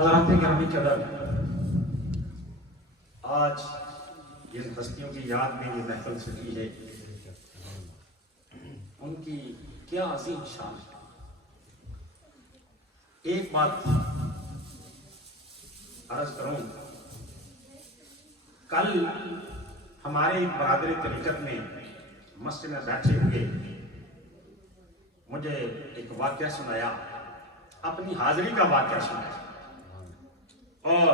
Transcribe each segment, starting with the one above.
حضرات گرامی قدر، آج جن ہستیوں کی یاد میں یہ محفل سجی ہے، ان کی کیا عظیم شان ہے۔ ایک بات عرض کروں، کل ہمارے برادری طریقت میں مسجد میں بیٹھے ہوئے مجھے ایک واقعہ سنایا، اپنی حاضری کا واقعہ سنایا اور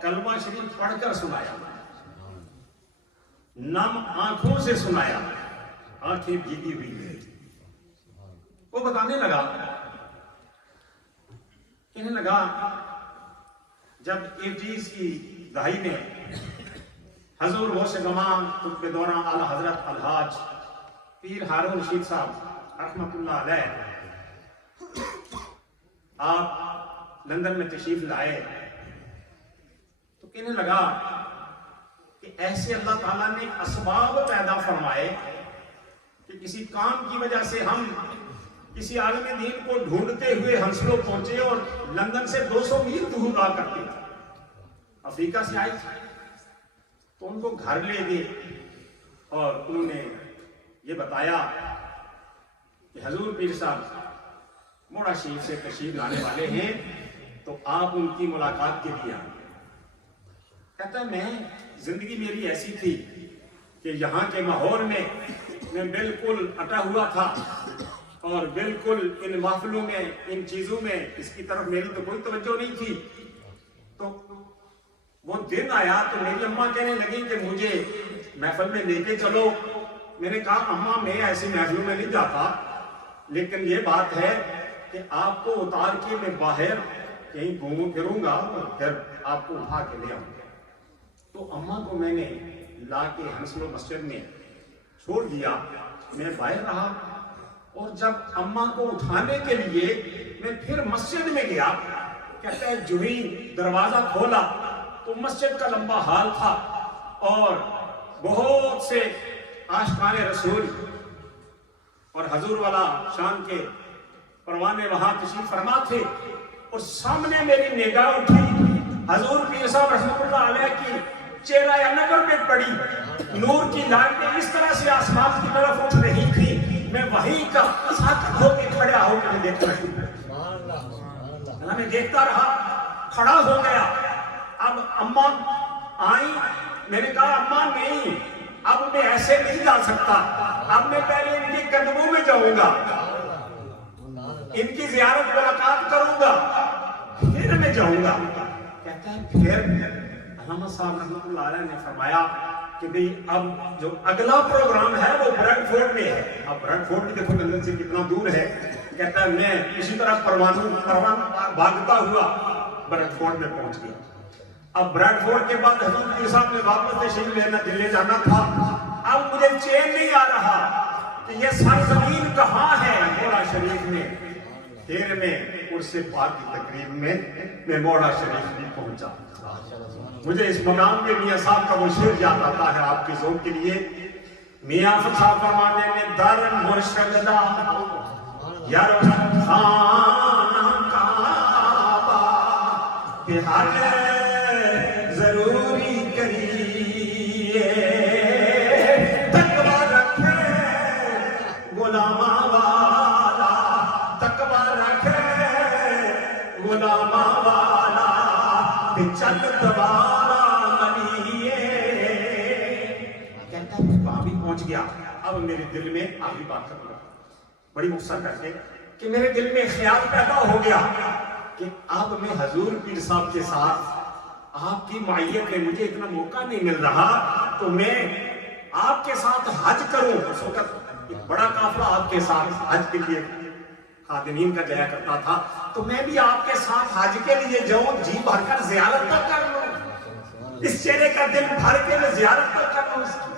کلمہ شریف پڑھ کر سنایا، نم آنکھوں سے سنایا، آنکھیں بھیگی ہوئی ہیں۔ وہ بتانے لگا، کہنے لگا جب 80s کی دہائی میں حضور غوث زمان خطبہ دوران اعلی حضرت الحاج پیر ہارون رشید صاحب رحمۃ اللہ علیہ آپ لندن میں تشریف لائے تو کہنے لگا کہ ایسے اللہ تعالیٰ نے اسباب پیدا فرمائے کہ کسی کام کی وجہ سے ہم کسی عالم دین کو ڈھونڈتے ہوئے ہنسلو پہنچے اور لندن سے 200 میل دور رہا کرتے تھے، افریقہ سے آئے تھے، تو ان کو گھر لے گئے اور انہوں نے یہ بتایا کہ حضور پیر صاحب موڑا شریف سے تشریف لانے والے ہیں، تو آپ ان کی ملاقات کے لیے آئے۔ کہتا ہے میں زندگی میری ایسی تھی کہ یہاں کے ماحول میں بالکل اٹا ہوا تھا اور بالکل ان محفلوں میں ان چیزوں میں اس کی طرف میری تو کوئی توجہ نہیں تھی۔ تو وہ دن آیا تو میری اماں کہنے لگی کہ مجھے محفل میں لے کے چلو۔ میں نے کہا اماں میں ایسی محفلوں میں نہیں جاتا، لیکن یہ بات ہے کہ آپ کو اتار کے میں باہر کہیں گھوموں پھروں گا اور پھر آپ کو اٹھا کے لے آؤں گا۔ تو اماں کو میں نے لا کے ہنسلو مسجد میں چھوڑ دیا، میں باہر رہا اور جب اماں کو اٹھانے کے لیے میں پھر مسجد میں گیا، کہتا ہے جو ہی دروازہ کھولا تو مسجد کا لمبا ہال تھا اور بہت سے عاشقان رسول اور حضور والا شان کے پروانے وہاں تشریف فرما تھے، اور سامنے میری نگاہ اٹھی، حضور پیر صاحب رحمۃ اللہ علیہ کی چہرہ انور میں پڑی، نور کی لائٹیں اس طرح سے آسمان کی طرف اٹھ رہی تھی، میں وہی کا ساکت ہو کے کھڑا ہو کے دیکھتا رہا، میں دیکھتا رہا، کھڑا ہو گیا۔ اب اماں آئیں، میں نے کہا اماں نہیں، اب میں ایسے نہیں جا سکتا، اب میں پہلے ان کے قدموں میں جاؤں گا، ان کی زیارت ملاقات کروں گا، پھر میں جاؤں گا۔ کہتا ہے پھر علامہ صاحب رحمۃ اللہ علیہ نے فرمایا کہ بھئی اب جو اگلا پروگرام ہے وہ بریڈ فورٹ میں ہے۔ اب بریڈ فورٹ بھی دیکھو لندن سے کتنا دور ہے۔ کہتا ہے میں اسی طرح پروان بھاگتا ہوا بریڈ فورٹ میں پہنچ گیا۔ اب بریڈ فورٹ کے بعد حضور پیر صاحب نے واپس تشریف لینا دلی جانا تھا۔ اب مجھے چین نہیں آ رہا کہ یہ سرزمین کہاں ہے۔ موڑا شریف میں پھر میں عرس پاک کی تقریب میں موڑا شریف بھی پہنچا۔ مجھے اس مقام پہ میاں صاحب کا وہ شعر یاد آتا ہے آپ کے ذوق کے لیے۔ میاں صاحب فرماتے ہیں در مرشد دا یار خانہ کعبہ کہ حل ضروری کریے، تقوی رکھے غلامہ والا، تقوی رکھے غلامہ والا، چل دوبارہ ملیے۔ کہتا ہے میں وہاں بھی پہنچ گیا۔ اب میرے دل میں آخری بات کروں گا بڑی مختصر کر کے کہ میرے دل میں خیال پیدا ہو گیا کہ اب میں حضور پیر صاحب کے ساتھ آپ کی معیت میں مجھے اتنا موقع نہیں مل رہا، تو میں آپ کے ساتھ حج کروں۔ اس وقت ایک بڑا قافلہ آپ کے ساتھ حج کے لیے خادمین کا جایا کرتا تھا، تو میں بھی آپ کے ساتھ حج کے لیے جاؤں، جی بھر کر زیارت تو کر لوں، اس چہرے کا دل بھر کے میں زیارت تو کر لوں، اس کی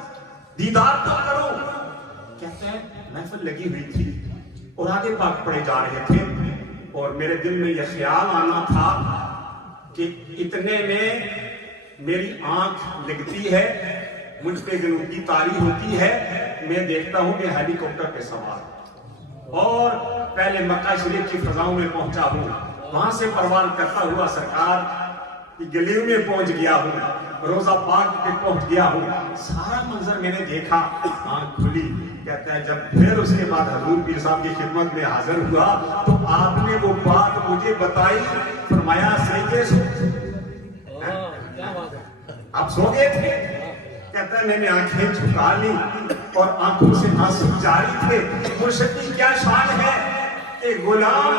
دیدار تو کروں۔ کہتے ہیں محفل لگی ہوئی تھی اور آگے پاک پڑے جا رہے تھے اور میرے دل میں یہ خیال آنا تھا کہ اتنے میں میری آنکھ لگتی ہے، مجھ پہ جنوب کی تاری ہوتی ہے، میں دیکھتا ہوں کہ ہیلی کاپٹر پہ سوار اور پہلے مکہ شریف کی فضاؤں میں پہنچا ہوں وہاں سے پروان کرتا ہوا سرکار کی گلیوں میں پہنچ گیا ہوں، روزہ پاک پہ پہنچ گیا ہوں، سارا منظر میں نے دیکھا، آنکھ کھلی۔ کہتا ہے جب پھر اس کے بعد حضور پیر صاحب کی خدمت میں حاضر ہوا تو آپ نے وہ بات مجھے بتائی، فرمایا سیدے سو آپ سو گئے تھے؟ کہتا ہے میں نے آنکھیں جھکا لی اور آنکھوں سے آنسو جاری تھے۔ مرشد کی کیا شان ہے کہ غلام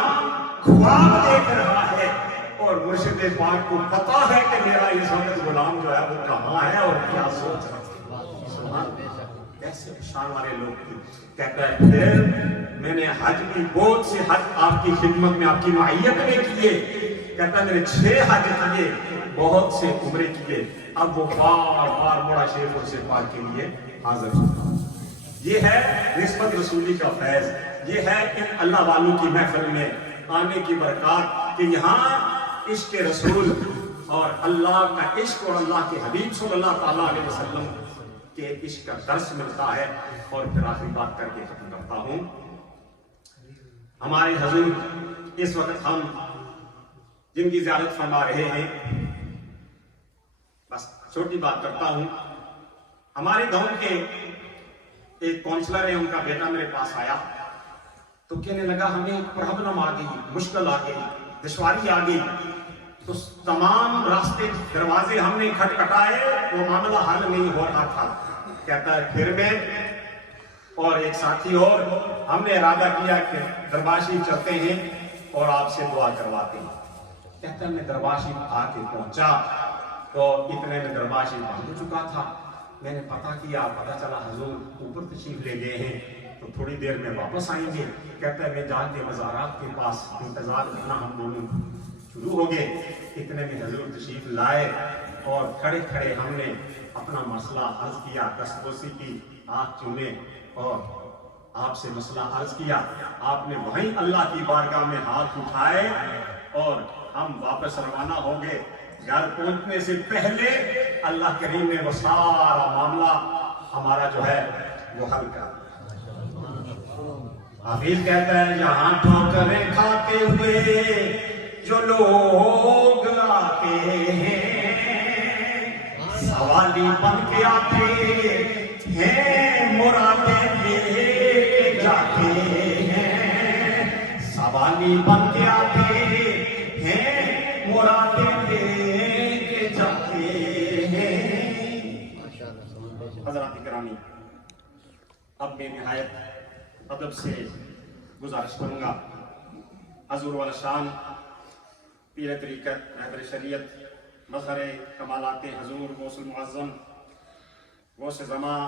خواب دیکھ رہا ہے اور مرشد پاک کو پتا ہے کہ میرا اس وقت غلام جو ہے وہ کہاں ہے اور کیا سوچ رہا ہے۔ ایسے شان والے لوگ تھے۔ کہتا ہے پھر میں نے حج کی بہت سے حج آپ کی خدمت میں آپ کی معیت میں کیے۔ کہتا ہے میں نے 6 حج کیے، بہت سے عمرے کیے، اب وہ بار بار بڑا شیخ اور سے پاک کے لیے حاضر ہوتا۔ یہ ہے نسبت رسولی کا فیض، یہ ہے ان اللہ والوں کی محفل میں آنے کی برکات کہ یہاں عشق رسول اور اللہ کا عشق اور اللہ کے حبیب صلی اللہ تعالیٰ علیہ وسلم کے عشق کا درس ملتا ہے۔ اور پھر آخری بات کر کے ختم کرتا ہوں، ہمارے حضور اس وقت ہم جن کی زیارت فرما رہے ہیں، بس چھوٹی بات کرتا ہوں، ہمارے گاؤں کے ایک کونسلر ہے، ان کا بیٹا میرے پاس آیا تو کہنے لگا ہمیں ایک پرابلم آ گئی، مشکل آ گئی، دشواری آ گئی، تو تمام راستے دروازے ہم نے کھٹکھٹائے، وہ معاملہ حل نہیں ہو رہا تھا۔ کہتا ہے پھر میں اور ایک ساتھی اور ہم نے ارادہ کیا کہ درباشی چلتے ہیں اور آپ سے دعا کرواتے ہیں۔ کہتا ہے میں درباشی آ کے پہنچا تو اتنے میں درباشی پہنچ چکا تھا۔ میں نے پتہ کیا، پتہ چلا حضور اوپر تشریف لے گئے ہیں تو تھوڑی دیر میں واپس آئیں گے۔ کہتا ہے میں جا کے مزارات کے پاس انتظار کرنا، ہم دونوں شروع ہو گئے۔ اتنے میں حضور تشریف لائے اور کھڑے کھڑے ہم نے اپنا مسئلہ عرض کیا، دستبوسی کی، آنکھ چومے اور آپ سے مسئلہ عرض کیا۔ آپ نے وہیں اللہ کی بارگاہ میں ہاتھ اٹھائے اور ہم واپس روانہ ہو گئے۔ گھر پہنچنے سے پہلے اللہ کریم نے وہ سارا معاملہ ہمارا جو ہے وہ حل کر دیا۔ حافظ کہتا ہے یہاں ٹھوکریں کھاتے ہوئے جو لوگ آتے ہیں، سوالی بن کے آتے ہیں، مرادیں لے کے جاتے ہیں، سوالی بن کے آتے ہیں، مرادیں لے کے جاتے ہیں۔ حضرات گرامی، اب میں نہایت ادب سے گزارش کروں گا، حضور والا شان پیر طریقت رہبر شریعت مظہر کمالات حضور غوث المعظم غوث زماں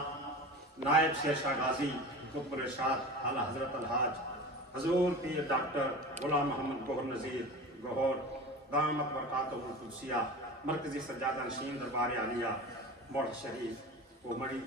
نائب شیر شاہ غازی قطب الارشاد اعلیٰ حضرت الحاج حضور پیر ڈاکٹر غلام محمد گوہر نذیر گوہر دامت برکاتہ القدسیہ مرکزی سجادہ نشین دربار عالیہ موڑ شریف کومڑی